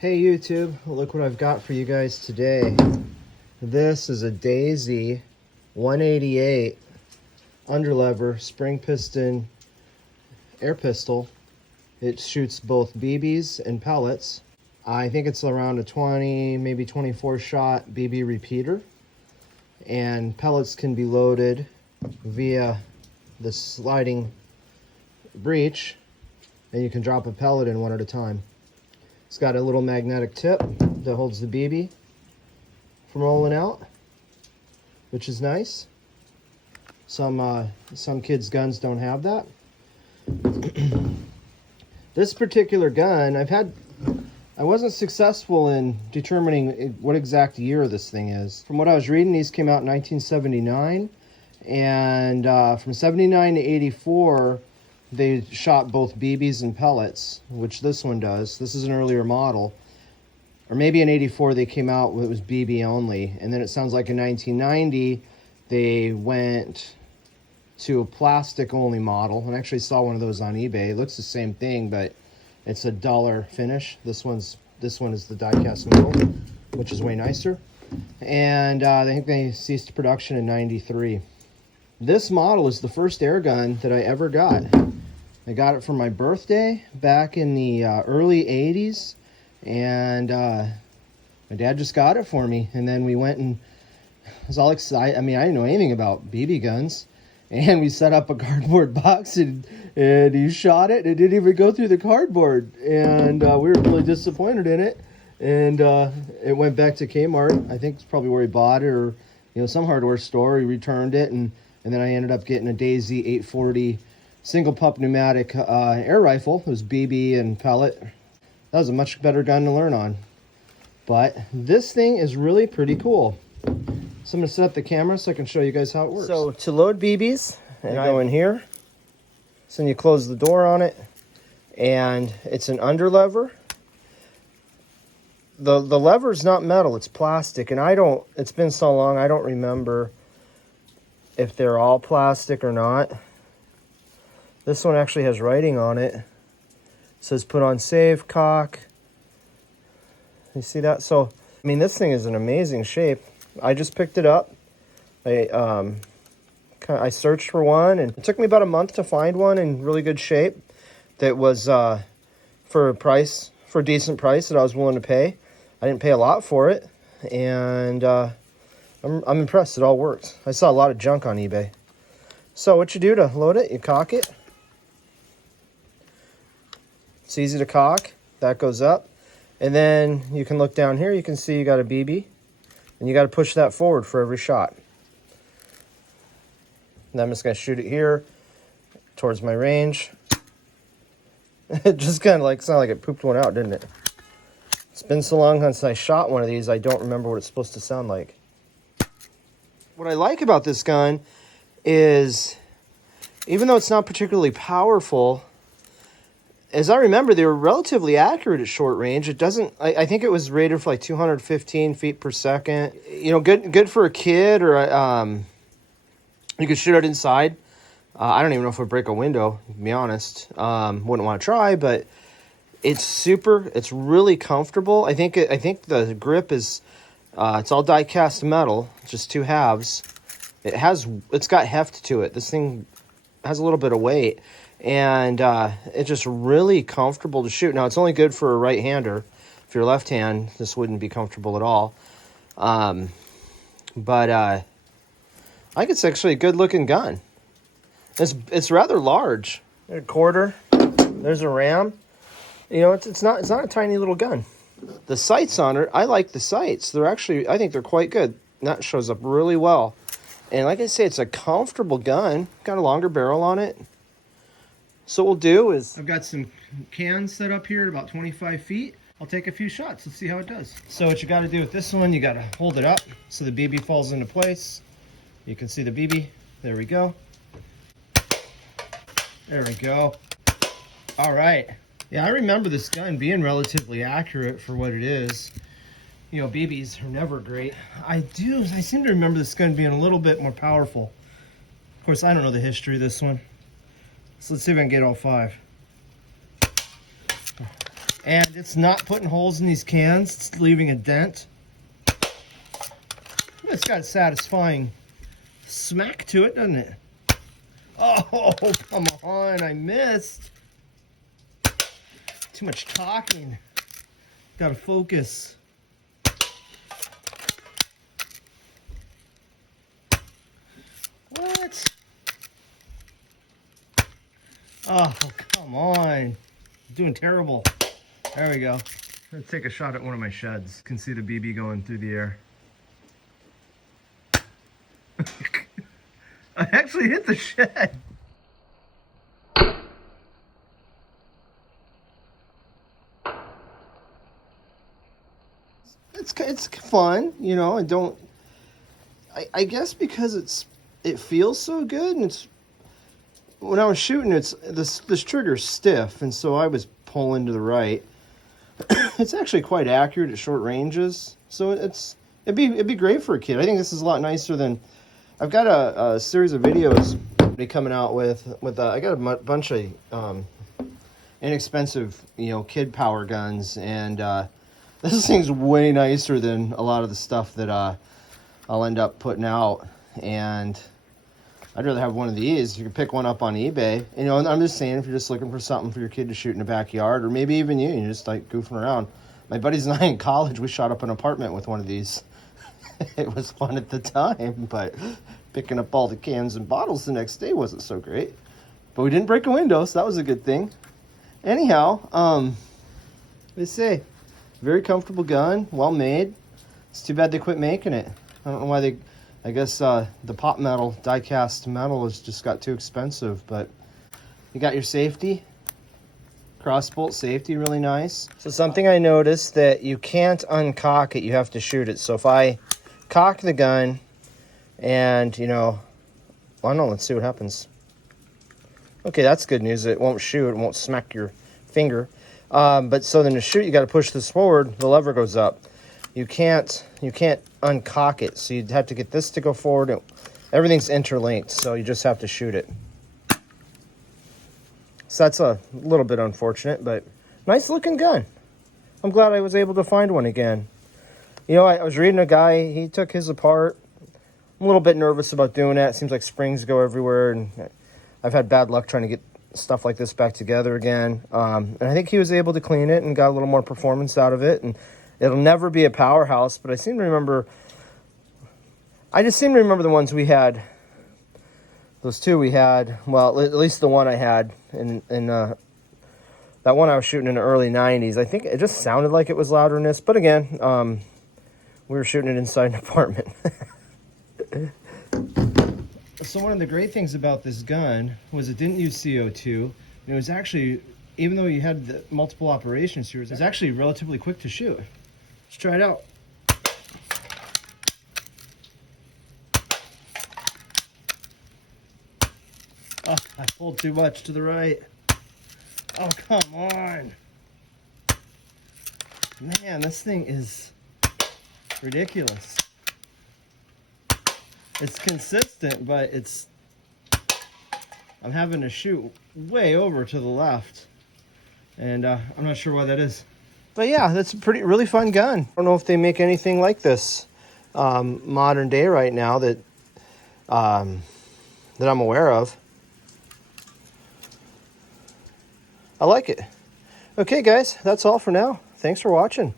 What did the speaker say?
Hey YouTube, look what I've got for you guys today. This is a Daisy 188 underlever spring piston air pistol. It shoots both BBs and pellets. I think it's around a 20, maybe 24 shot BB repeater. And pellets can be loaded via the sliding breech, and you can drop a pellet in one at a time. It's got a little magnetic tip that holds the BB from rolling out, which is nice. Some kids' guns don't have that. This particular gun, I wasn't successful in determining what exact year this thing is. From what I was reading, these came out in 1979, and from 79 to 84, they shot both BBs and pellets, which this one does. This is an earlier model. Or maybe in 84 they came out with it was BB only. And then it sounds like in 1990 they went to a plastic only model. And I actually saw one of those on eBay. It looks the same thing, but it's a duller finish. This one is the die-cast metal, which is way nicer. And I think they ceased production in 93. This model is the first air gun that I ever got. I got it for my birthday back in the early 80s, and my dad just got it for me. And then we went and I was all excited. I mean, I didn't know anything about BB guns. And we set up a cardboard box, and he shot it. It didn't even go through the cardboard. And we were really disappointed in it. And it went back to Kmart. I think it's probably where he bought it, or some hardware store. He returned it, and then I ended up getting a Daisy 840 single pump pneumatic air rifle. It was BB and pellet. That was a much better gun to learn on. But this thing is really pretty cool. So I'm going to set up the camera so I can show you guys how it works. So to load BBs, you go in here. So then you close the door on it. And it's an underlever. The lever's not metal, it's plastic. And it's been so long, I don't remember if they're all plastic or not. This one actually has writing on it. It says put on save, cock. You see that? So, I mean, this thing is in amazing shape. I just picked it up. I searched for one, and it took me about a month to find one in really good shape that was for a decent price that I was willing to pay. I didn't pay a lot for it, and I'm impressed. It all works. I saw a lot of junk on eBay. So what you do to load it, you cock it. It's easy to cock. That goes up. And then you can look down here. You can see you got a BB. And you got to push that forward for every shot. And I'm just going to shoot it here towards my range. It just kind of sounded like it pooped one out, didn't it? It's been so long since I shot one of these, I don't remember what it's supposed to sound like. What I like about this gun is, even though it's not particularly powerful, as I remember, they were relatively accurate at short range. It doesn't, I think it was rated for 215 feet per second. Good for a kid, or you could shoot it inside. I don't even know if it would break a window, to be honest. Wouldn't want to try, but it's really comfortable. I think the grip is, it's all die-cast metal, just two halves. It's got heft to it. This thing has a little bit of weight. And it's just really comfortable to shoot. Now, it's only good for a right-hander. If you're left-hand, this wouldn't be comfortable at all. But I think it's actually a good-looking gun. It's rather large. There's a quarter. There's a ram. It's not a tiny little gun. The sights on it, I like the sights. I think they're quite good. And that shows up really well. And like I say, it's a comfortable gun. Got a longer barrel on it. So what we'll do is, I've got some cans set up here at about 25 feet. I'll take a few shots. Let's see how it does. So what you got to do with this one, you got to hold it up so the BB falls into place. You can see the BB. There we go. There we go. All right. Yeah, I remember this gun being relatively accurate for what it is. BBs are never great. I seem to remember this gun being a little bit more powerful. Of course, I don't know the history of this one. So let's see if I can get all five. And it's not putting holes in these cans, it's leaving a dent. It's got a satisfying smack to it, doesn't it? Oh, come on, I missed. Too much talking. Gotta focus. What? Oh, come on. Doing terrible. There we go. Let's take a shot at one of my sheds. You can see the BB going through the air. I actually hit the shed. It's fun, you know. I guess because it feels so good, and it's when I was shooting, this trigger's stiff, and so I was pulling to the right. It's actually quite accurate at short ranges, so it'd be great for a kid. I think this is a lot nicer than I've got a series of videos coming out with I got a bunch of inexpensive, you know, kid power guns, and this thing's way nicer than a lot of the stuff that I'll end up putting out, and I'd rather have one of these. You can pick one up on eBay. You know, and I'm just saying, if you're just looking for something for your kid to shoot in the backyard, or maybe even you're just like goofing around. My buddies and I in college, we shot up an apartment with one of these. It was fun at the time, but picking up all the cans and bottles the next day wasn't so great. But we didn't break a window, so that was a good thing. Anyhow, let's say, very comfortable gun, well made. It's too bad they quit making it. I don't know why I guess the pot metal, die-cast metal has just got too expensive, but you got your safety. Crossbolt safety, really nice. So something I noticed that you can't uncock it, you have to shoot it. So if I cock the gun and, you know, well, no, let's see what happens. Okay, that's good news. It won't shoot, it won't smack your finger. But so then to shoot, you got to push this forward, the lever goes up. You can't uncock it, so you'd have to get this to go forward. Everything's interlinked, so you just have to shoot it. So that's a little bit unfortunate, but nice looking gun. I'm glad I was able to find one again. You know, I was reading a guy, he took his apart. I'm a little bit nervous about doing that. It seems like springs go everywhere, and I've had bad luck trying to get stuff like this back together again. And I think he was able to clean it and got a little more performance out of it. And it'll never be a powerhouse, but I just seem to remember the ones we had. Those two we had, well, at least the one I had in that one I was shooting in the early 90s. I think it just sounded like it was louder than this, but again, we were shooting it inside an apartment. So one of the great things about this gun was it didn't use CO2, and it was actually, even though you had the multiple operations here, it was actually relatively quick to shoot. Let's try it out. Oh, I pulled too much to the right. Oh, come on. Man, this thing is ridiculous. It's consistent, but I'm having to shoot way over to the left. And I'm not sure why that is. But yeah, that's a really fun gun. I don't know if they make anything like this modern day right now that I'm aware of. I like it. Okay, guys, that's all for now. Thanks for watching.